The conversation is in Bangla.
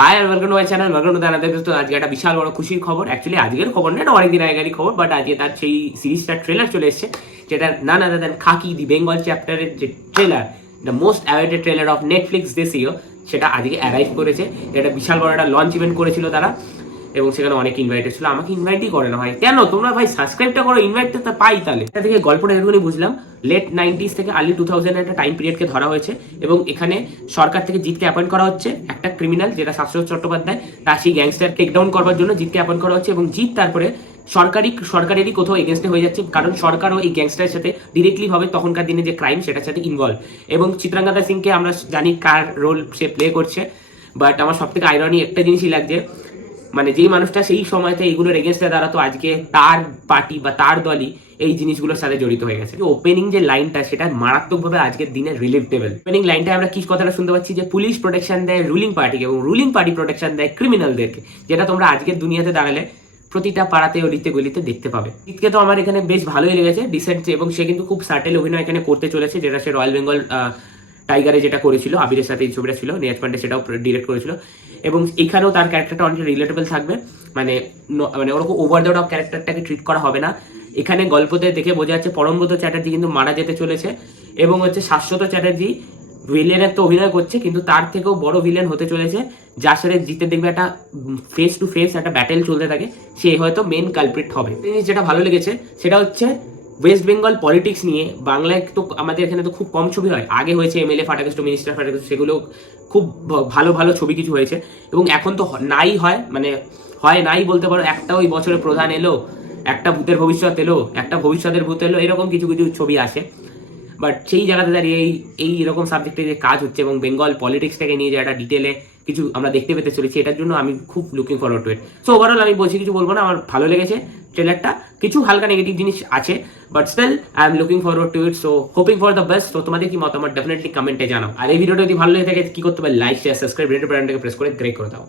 হাই আর welcome to my channel, welcome to the তো আজকে একটা বিশাল বড় খুশির খবর। অ্যাকচুয়ালি আজকের খবর না, এটা অনেকদিন আগেরই খবর, বাট আজকে তার সেই সিরিজটার ট্রেলার চলে এসেছে, যেটা নান আদার দ্যান খাকি দি বেঙ্গল চ্যাপ্টারের যে trailer, the most awaited trailer of Netflix this ইয়ার, সেটা আজকে অ্যারাইভ করেছে। এটা বিশাল বড় একটা লঞ্চ ইভেন্ট করেছিল তারা, এবং সেখানে অনেক ইনভাইটেড ছিল। আমাকে ইনভাইটই করে না ভাই, কেন তোমরা ভাই সাবস্ক্রাইবটা করো, ইনভাইটটা তো পাই। তাহলে এটা থেকে গল্পটা এরকমই বুঝলাম, লেট 90s থেকে আর্লি 2000 একটা টাইম পিরিয়ডকে ধরা হয়েছে, এবং এখানে সরকার থেকে জিতকে অ্যাপয়েন্ট করা হচ্ছে একটা ক্রিমিনাল, যেটা শাশ্বত চট্টোপাধ্যায়, তার সেই গ্যাংস্টার টেক ডাউন করবার জন্য জিতকে অ্যাপয়েন্ট করা হচ্ছে। এবং জিত তারপরে সরকারেরই কোথাও এগেনস্টে হয়ে যাচ্ছে, কারণ সরকারও এই গ্যাংস্টারের সাথে ডিরেক্টলি ভাবে তখনকার দিনে যে ক্রাইম সেটার সাথে ইনভলভ। এবং চিত্রাঙ্গদা সিংকে আমরা জানি কার রোল সে প্লে করছে, বাট আমার সব থেকে আইরনি একটা জিনিসই লাগছে, মানে যেই মানুষটা সেই সময়তে এইগুলোর এগেনস্টে দাঁড়াতো, আজকে তার পার্টি বা তার দলই এই জিনিসগুলোর সাথে জড়িত হয়ে গেছে। ওপেনিং যে লাইনটা, সেটা মারাত্মকভাবে আজকের দিনে রিলেটেবল। ওপেনিং লাইনটা আমরা কি কথাটা শুনতে পাচ্ছি, যে পুলিশ প্রোটেকশন দেয় রুলিং পার্টিকে এবং রুলিং পার্টি প্রোটেকশন দেয় ক্রিমিনালদেরকে, যেটা তোমরা আজকের দুনিয়াতে দাঁড়ালে প্রতিটা পাড়াতে অলিতে গলিতে দেখতে পাবে। জিতকে তো আমার এখানে বেশ ভালোই লেগেছে, ডিসেন্ট, এবং সে কিন্তু খুব সাটেল অভিনয় এখানে করতে চলেছে, যেটা সে রয়্যাল বেঙ্গল টাইগারে যেটা করেছিল, আবিরের সাথে এই ছবিটা ছিল, নীরজ পান্ডে সেটাও ডিরেক্ট করেছিল। এবং এখানেও তার ক্যারেক্টারটা অনেক রিলেটেবল থাকবে, মানে মানে ওরকম ওভার দ্য টপ ক্যারেক্টারটাকে ট্রিট করা হবে না। এখানে গল্পতে দেখে বোঝা যাচ্ছে পরমব্রত চ্যাটার্জি কিন্তু মারা যেতে চলেছে, এবং হচ্ছে শাশ্বত চ্যাটার্জি ভিলেনের তো অভিনয় করছে, কিন্তু তার থেকেও বড় ভিলেন হতে চলেছে, যার সাথে জিতে দেখবে একটা ফেস টু ফেস একটা ব্যাটেল চলতে থাকে, সে হয়তো মেন কালপ্রিট হবে। যেটা ভালো লেগেছে সেটা হচ্ছে ওয়েস্ট বেঙ্গল পলিটিক্স নিয়ে বাংলায় তো আমাদের এখানে তো খুব কম ছবি হয়, আগে হয়েছে এমএলএ ফাটাকেস্ট, মিনিস্টার ফাটাকেস্ট, সেগুলো খুব ভালো ভালো ছবি কিছু হয়েছে, এবং এখন তো নাই হয়, মানে হয় নাই বলতে পারো। একটা ওই বছরের প্রধান এলো, একটা ভূতের ভবিষ্যৎ এলো, একটা ভবিষ্যতের ভূত এলো, এরকম কিছু কিছু ছবি আসে। বাট সেই জায়গাতে দাঁড়িয়ে এই এরকম সাবজেক্টে যে কাজ হচ্ছে, এবং বেঙ্গল পলিটিক্সটাকে নিয়ে যে একটা ডিটেলে কিছু আমরা দেখতে পেতে চলেছি, এটার জন্য আমি খুব looking forward to it. So overall আমি বলছি, কিছু বলবো না, আমার ভালো লেগেছে ট্রেলারটা। কিছু হালকা নেগেটিভ জিনিস আছে, but still I am looking forward to it, so hoping for the best. তো তোমাদের কি মতামত ডেফিনেটলি কমেন্টে জানাও। আর এই ভিডিওটা যদি ভালো লেগে থাকে কি করতে পারে, লাইক শেয়ার সাবস্ক্রাইব, রেড বাটনটাকে প্রেস করে গ্রে করে দাও।